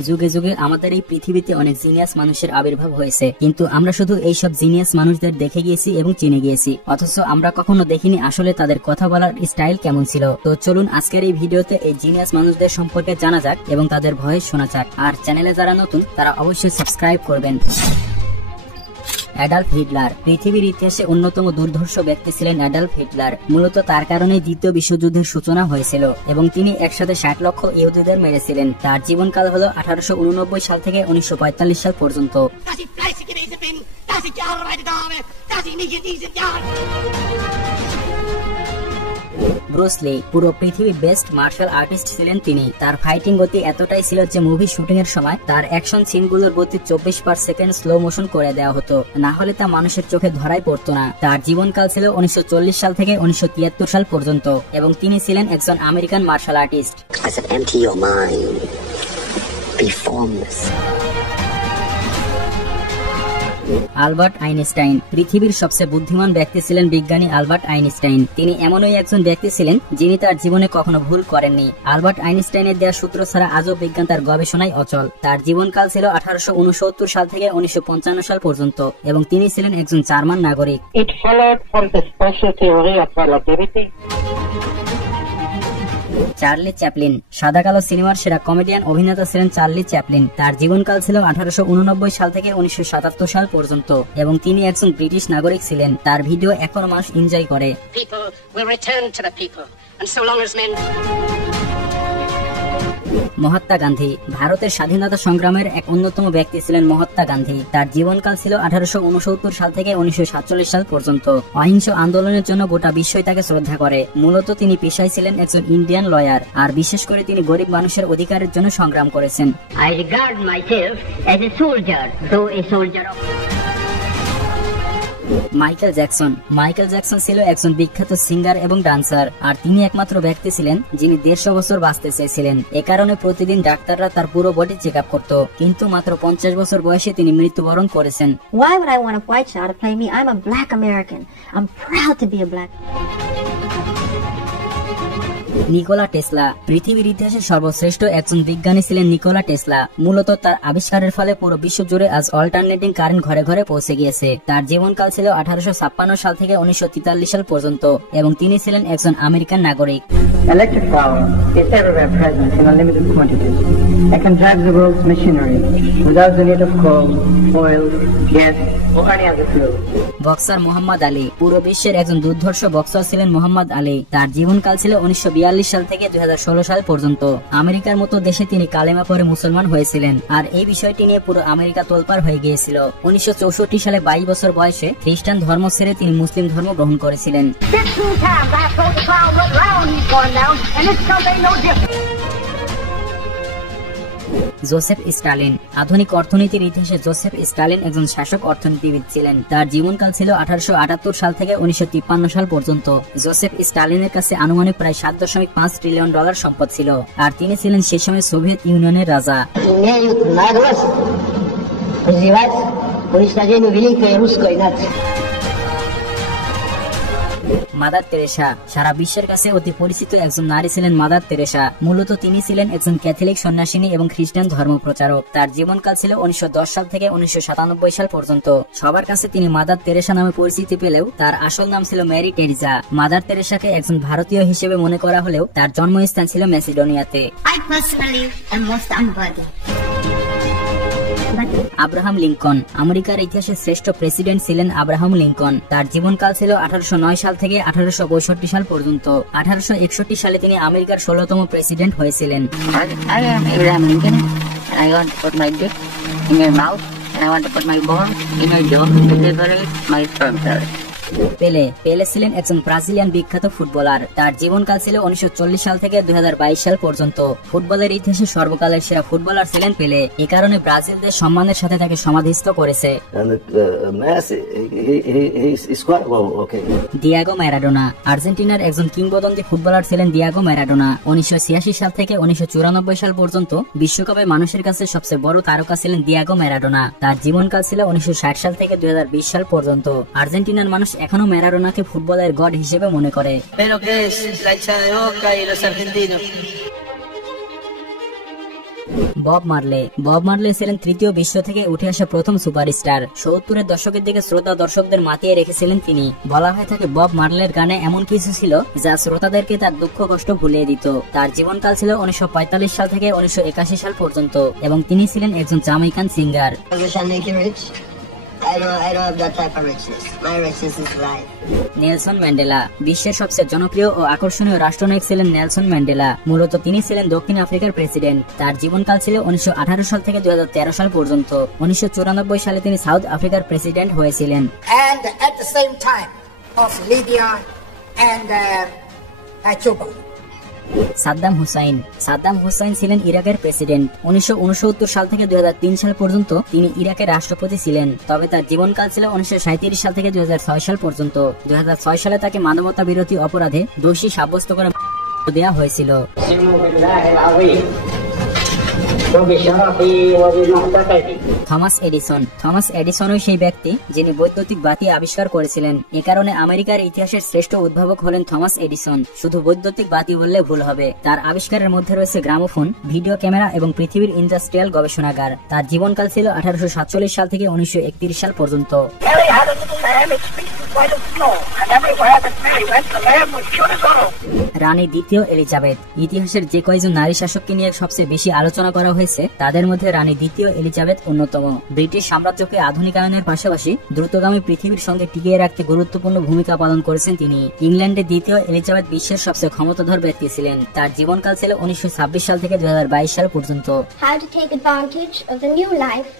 যুগে যুগে আমাদের এই পৃথিবীতে অনেক জিনিয়াস মানুষের আবির্ভাব হয়েছে, কিন্তু আমরা শুধু এইসব জিনিয়াস মানুষদের দেখে গিয়েছি এবং চিনে গিয়েছি, অথচ আমরা কখনো দেখিনি আসলে তাদের কথা বলার স্টাইল কেমন ছিল। তো চলুন আজকের এই ভিডিওতে এই জিনিয়াস মানুষদের সম্পর্কে জানা যাক এবং তাদের ভয়েস শোনা যাক। আর চ্যানেলে যারা নতুন তারা অবশ্যই সাবস্ক্রাইব করবেন। Adolf Hitler. পৃথিবীর ইতিহাসে অন্যতম দুর্ধর্ষ ব্যক্তি ছিলেন অ্যাডলফ হিটলার। মূলত তার কারণে দ্বিতীয় বিশ্বযুদ্ধের সূচনা হয়েছিল এবং তিনি একসাথে 60 লক্ষ ইহুদিদের মেরেছিলেন। তার জীবনকাল হলো 1889 সাল থেকে 1945 সাল পর্যন্ত। ব্রুস লি। পুরো পৃথিবীর বেস্ট মার্শাল আর্টিস্ট ছিলেন তিনি। তার ফাইটিং গতি এতটাই ছিল যে মুভি শুটিং এর সময় তার অ্যাকশন সিনগুলোর গতি 24/সেকেন্ড স্লো মোশন করে দেওয়া হতো, না হলে তা মানুষের চোখে ধরাই পড়তো না। তার জীবনকাল ছিল 1940 সাল থেকে 1973 সাল পর্যন্ত এবং তিনি ছিলেন একজন American martial artist. Albert Einstein. পৃথিবীর সবচেয়ে বুদ্ধিমান ব্যক্তি ছিলেন বিজ্ঞানী আলবার্ট আইনস্টাইন। তিনি এমনই একজন ব্যক্তি ছিলেন যিনি তার জীবনে কখনো ভুল করেননি। আলবার্ট আইনস্টাইনের দেওয়া সূত্র ছাড়া আজও বিজ্ঞান তার গবেষণায় অচল। তার জীবনকাল ছিল 1869 সাল থেকে 1955 সাল পর্যন্ত এবং তিনি ছিলেন একজন জার্মান নাগরিক। Charlie Chaplin. সাদা কালো সিনেমার সেরা কমেডিয়ান অভিনেতা ছিলেন চার্লি চ্যাপলিন। তার জীবনকাল ছিল 1889 সাল থেকে 1977 সাল পর্যন্ত এবং তিনি একজন ব্রিটিশ নাগরিক ছিলেন। তার ভিডিও এখনো মানুষ এনজয় করে। মহাত্মা গান্ধী। ভারতের স্বাধীনতা সংগ্রামের এক অন্যতম ব্যক্তি ছিলেন মহাত্মা গান্ধী। তার জীবনকাল ছিল 1869 সাল থেকে 1947 সাল পর্যন্ত। অহিংস আন্দোলনের জন্য গোটা বিশ্বই তাকে শ্রদ্ধা করে। মূলত তিনি পেশায় ছিলেন একজন ইন্ডিয়ান লয়ার, আর বিশেষ করে তিনি গরিব মানুষের অধিকারের জন্য সংগ্রাম করেছেন। I regard myself as a soldier, though a soldier of Michael Jackson. Michael Jackson ছিল একজন বিখ্যাত সিঙ্গার এবং ডান্সার, আর তিনি একমাত্র ব্যক্তি ছিলেন যিনি 150 বছর বাঁচতে চেয়েছিলেন। এ কারণে প্রতিদিন ডাক্তাররা তার পুরো বডি চেক আপ করত, কিন্তু মাত্র 50 বছর বয়সে তিনি মৃত্যুবরণ করেছেন। Why would I want a white child to play me? I'm a black American. I'm proud to be a black. Nikola Tesla. পৃথিবীর ইতিহাসে সর্বশ্রেষ্ঠ একজন বিজ্ঞানী ছিলেন নিকোলা টেসলা। মূলত তার আবিষ্কারের ফলে পুরো বিশ্ব জুড়ে আজ অল্টারনেটিং কারেন্ট ঘরে ঘরে পৌঁছে গিয়েছে। তার জীবনকাল ছিল 1856 সাল থেকে 1943 সাল পর্যন্ত এবং তিনি ছিলেন একজন আমেরিকান নাগরিক। Electric power is everywhere present in unlimited quantities. It can drive the world's machinery without the need of coal, oil, gas, or any other fuel. Boxer Muhammad Ali. পুরো বিশ্বের একজন দুর্ধর্ষ বক্সার ছিলেন মোহাম্মদ আলী। তার জীবনকাল ছিল 1942 সাল থেকে 2016 সাল পর্যন্ত। আমেরিকার মতো দেশে তিনি কালেমা পড়ে মুসলমান হয়েছিলেন, আর এই বিষয়টি নিয়ে পুরো আমেরিকা তোলপাড় হয়ে গিয়েছিল। 1964 সালে 22 বছর বয়সে খ্রিস্টান ধর্ম ছেড়ে তিনি মুসলিম ধর্ম গ্রহণ করেছিলেন। Joseph Stalin. আধুনিক অর্থনীতির ইতিহাসে জোসেফ স্টালিন একজন শাসক অর্থনীতিবিদ ছিলেন। তার জীবনকাল ছিল 1878 সাল থেকে 1953 সাল পর্যন্ত। জোসেফ স্টালিনের কাছে আনুমানিক প্রায় $7.5 ট্রিলিয়ন সম্পদ ছিল, আর তিনি ছিলেন সে সময় সোভিয়েত ইউনিয়নের রাজা। Mother Teresa. সারা বিশ্বের কাছে অতি পরিচিত একজন নারী ছিলেন মাদার তেরেসা। মূলত তিনি ছিলেন একজন ক্যাথলিক সন্ন্যাসিনী এবং খ্রিস্টান ধর্ম প্রচারক। তার জীবনকাল ছিল 1910 সাল থেকে 1997 সাল পর্যন্ত। সবার কাছে তিনি মাদার তেরেসা নামে পরিচিতি পেলেও তার আসল নাম ছিল মেরি টেরিজা। মাদার তেরেসাকে একজন ভারতীয় হিসেবে মনে করা হলেও তার জন্মস্থান ছিল ম্যাসিডোনিয়াতে। Abraham Lincoln. আমেরিকার ইতিহাসে শ্রেষ্ঠ প্রেসিডেন্ট ছিলেন আব্রাহাম লিঙ্কন। তার জীবনকাল ছিল 1809 সাল থেকে 1862 সাল পর্যন্ত। 1861 সালে তিনি আমেরিকার 16তম প্রেসিডেন্ট হয়েছিলেন। পেলে। পেলে ছিলেন একজন ব্রাজিলিয়ান বিখ্যাত ফুটবলার। তার জীবনকাল ছিল 1940 সাল থেকে 2022 সাল পর্যন্ত। ফুটবলের ইতিহাসে সর্বকালের সেরা ফুটবলার ছিলেন পেলে। এ কারণে ব্রাজিল দেশ সম্মানের সাথে তাকে সমাধিস্থ করেছে। Diego Maradona. আর্জেন্টিনার একজন কিংবদন্তি ফুটবলার ছিলেন দিয়াগো ম্যারাডোনা। 1986 সাল থেকে 1994 সাল পর্যন্ত বিশ্বকাপে মানুষের কাছে সবচেয়ে বড় তারকা ছিলেন দিয়াগো ম্যারাডোনা। তার জীবনকাল ছিল 1960 সাল থেকে 2020 সাল পর্যন্ত। আর্জেন্টিনার মানুষ এখনো ম্যারাডোনাকে ফুটবলের গড হিসেবে মনে করে। বব মার্লে ছিলেন তৃতীয় বিশ্ব থেকে উঠে আসা প্রথম সুপারস্টার। 70-এর দশকের দিকে শ্রোতা দর্শকদের মাতিয়ে রেখেছিলেন তিনি। বলা হয়ে থাকে বব মার্লের গানে এমন কিছু ছিল যা শ্রোতাদেরকে তার দুঃখ কষ্ট ভুলিয়ে দিত। তার জীবনকাল ছিল 1945 সাল থেকে 1981 সাল পর্যন্ত এবং তিনি ছিলেন একজন জামাইকান সিঙ্গার। নেলসন ম্যান্ডেলা বিশ্বের সবচেয়ে জনপ্রিয় ও আকর্ষণীয় রাষ্ট্রনায়ক ছিলেন নেলসন ম্যান্ডেলা। মূলত তিনি ছিলেন দক্ষিণ আফ্রিকার প্রেসিডেন্ট। তার জীবনকাল ছিল 1918 সাল থেকে 2013 সাল পর্যন্ত। 1994 সালে তিনি সাউথ আফ্রিকার প্রেসিডেন্ট হয়েছিলেন। And at the same time of Libya and Cuba. Saddam Hussain ছিলেন ইরাকের প্রেসিডেন্ট। 1969 সাল থেকে 2003 সাল পর্যন্ত তিনি ইরাকের রাষ্ট্রপতি ছিলেন। তবে তার জীবনকাল ছিল 1937 সাল থেকে 2006 সাল পর্যন্ত। 2006 সালে তাকে মানবতা বিরোধী অপরাধে দোষী সাব্যস্ত করে দেওয়া হয়েছিল। থমাস এডিসনই সেই ব্যক্তি যিনি বৈদ্যুতিক বাতি আবিষ্কার করেছিলেন। এ কারণে আমেরিকার ইতিহাসের শ্রেষ্ঠ উদ্ভাবক হলেন থমাস এডিসন। শুধু বৈদ্যুতিক বাতি বললে ভুল হবে। তার আবিষ্কারের মধ্যে রয়েছে গ্রামোফোন, ভিডিও ক্যামেরা এবং পৃথিবীর ইন্ডাস্ট্রিয়াল গবেষণাগার। তার জীবনকাল ছিল 1847 সাল থেকে 1931 সাল পর্যন্ত। রানী দ্বিতীয় এলিজাবেথ ইতিহাসের যে কয়েকজন নারী শাসককে নিয়ে সবচেয়ে বেশি আলোচনা করা হয়েছে তাদের মধ্যে রানী দ্বিতীয় এলিজাবেথ অন্যতম। ব্রিটিশ সাম্রাজ্যকে আধুনিকায়নের পাশাপাশি দ্রুতগামী পৃথিবীর সঙ্গে টিকিয়ে রাখতে গুরুত্বপূর্ণ ভূমিকা পালন করেছেন তিনি। ইংল্যান্ডের দ্বিতীয় এলিজাবেথ বিশ্বের সবচেয়ে ক্ষমতাধর ব্যক্তি ছিলেন। তার জীবনকাল ছিল 1926 সাল থেকে 2022 সাল পর্যন্ত। How to take advantage of the new life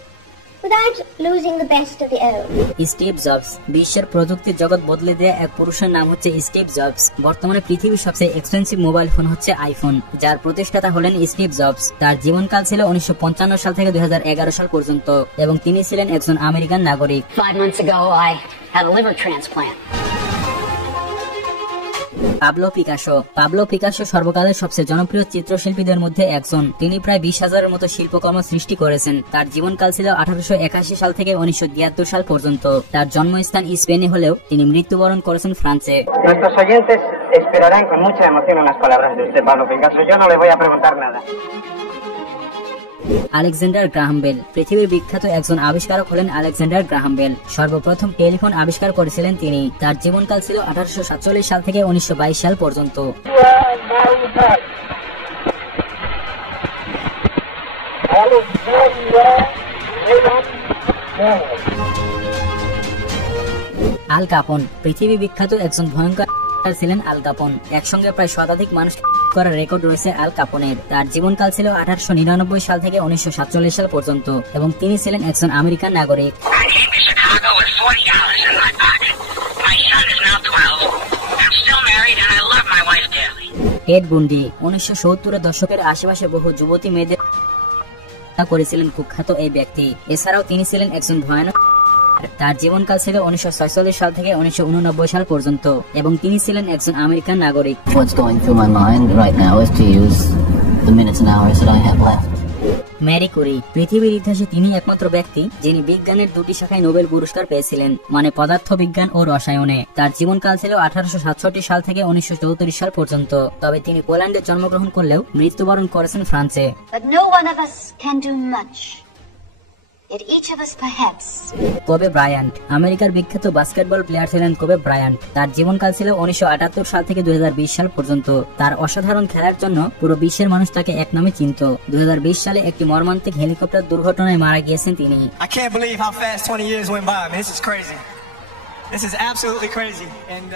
without losing the best of the old. Steve jobs বিশ্বের প্রযুক্তির জগৎ বদলে দেয়া এক পুরুষের নাম হচ্ছে স্টিভ জবস। বর্তমানে পৃথিবীর সবচেয়ে এক্সপেন্সিভ মোবাইল ফোন হচ্ছে আইফোন, যার প্রতিষ্ঠাতা হলেন স্টিভ জবস। তার জীবনকাল ছিল 1955 সাল থেকে 2011 সাল পর্যন্ত এবং তিনি ছিলেন একজন আমেরিকান নাগরিক। 5 months ago I had a liver transplant. Pablo Picasso সর্বকালের সবচেয়ে জনপ্রিয় চিত্রশিল্পীদের মধ্যে একজন। তিনি প্রায় 20,000-এর মতো শিল্পকর্ম সৃষ্টি করেছেন। তার জীবনকাল ছিল 1881 সাল থেকে 1973 সাল পর্যন্ত। তার জন্মস্থান স্পেনে হলেও তিনি মৃত্যুবরণ করেছেন ফ্রান্সে। Nuestros oyentes esperarán con mucha emoción unas palabras de usted, Pablo Picasso. Yo no le voy a preguntar nada. Alexander Graham Bell পৃথিবীর বিখ্যাত একজন আবিষ্কারক হলেন আলেকজান্ডার গ্রাহাম বেল। সর্বপ্রথম টেলিফোন আবিষ্কার করেছিলেন তিনি। তার জীবনকাল ছিল 1847 সাল থেকে 1922 সাল পর্যন্ত। আল কাপন পৃথিবী বিখ্যাত একজন ভয়ঙ্কর ছিলেন আল কাপন। একসঙ্গে প্রায় শতাধিক মানুষ করার রেকর্ড রয়েছে আল কাপনের। তার জীবনকাল ছিল 1899 সাল থেকে 1947 সাল পর্যন্ত এবং তিনি ছিলেন একজন আমেরিকান নাগরিক। টেড বুন্ডি 1970-এর দশকের আশেপাশে বহু যুবতী মেয়েদের করেছিলেন কুখ্যাত এই ব্যক্তি। এছাড়াও তিনি ছিলেন একজন ভয়ানক। তার জীবনকাল ছিল 1946 সাল থেকে 1989 সাল পর্যন্ত এবং তিনি ছিলেন একজন আমেরিকান নাগরিক। What's going through my mind right now is to use the minutes and hours that I have left. Marie Curie পৃথিবীর ইতিহাসে তিনি একমাত্র ব্যক্তি যিনি বিজ্ঞানের দুটি শাখায় নোবেল পুরস্কার পেয়েছিলেন, মানে পদার্থ বিজ্ঞান ও রসায়নে। তার জীবনকাল ছিল 1867 সাল থেকে 1934 সাল পর্যন্ত। তবে তিনি পোল্যান্ডে জন্মগ্রহণ করলেও মৃত্যুবরণ করেছেন ফ্রান্সে। But no one of us can do much. Yet each of us perhaps. Kobe Bryant আমেরিকার বিখ্যাত বাস্কেটবল প্লেয়ার ছিলেন কোবে ব্রায়ান্ট। তার জীবনকাল ছিল 1978 সাল থেকে 2020 সাল পর্যন্ত। তার অসাধারণ খেলার জন্য পুরো বিশ্বের মানুষ তাকে এক নামে চিনত। 2020 সালে একটি মর্মান্তিক হেলিকপ্টার দুর্ঘটনায় মারা গিয়েছেন তিনি। I can't believe how fast 20 years went by. I mean, this is crazy. This is absolutely crazy. And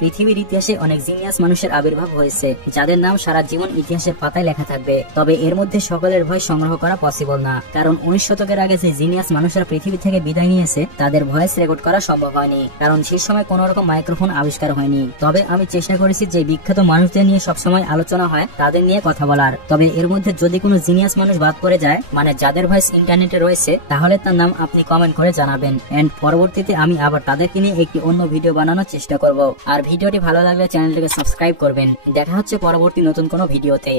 পৃথিবীর ইতিহাসে অনেক জিনিয়াস মানুষের আবির্ভাব হয়েছে যাদের নাম সারা জীবন ইতিহাসের পাতায় লেখা থাকবে। তবে এর মধ্যে সকলের ভয়েস সংগ্রহ করা পসিবল না, কারণ 19 শতকের আগে যে জিনিয়াস মানুষরা পৃথিবী থেকে বিদায় নিয়েছে তাদের ভয়েস রেকর্ড করা সম্ভব হয়নি, কারণ সেই সময় কোন রকম মাইক্রোফোন আবিষ্কার হয়নি। তবে আমি চেষ্টা করেছি যে বিখ্যাত মানুষদের নিয়ে সবসময় আলোচনা হয় তাদের নিয়ে কথা বলার। তবে এর মধ্যে যদি কোনো জিনিয়াস মানুষ বাদ পড়ে যায়, মানে যাদের ভয়েস ইন্টারনেটে রয়েছে, তাহলে তার নাম আপনি কমেন্ট করে জানাবেন। এন্ড পরবর্তীতে আমি আবার তাদেরকে নিয়ে একটি অন্য ভিডিও বানানোর চেষ্টা করব। আর ভিডিওটি ভালো লাগলে চ্যানেলটিকে সাবস্ক্রাইব করবেন। দেখা হচ্ছে পরবর্তী নতুন কোনো ভিডিওতে।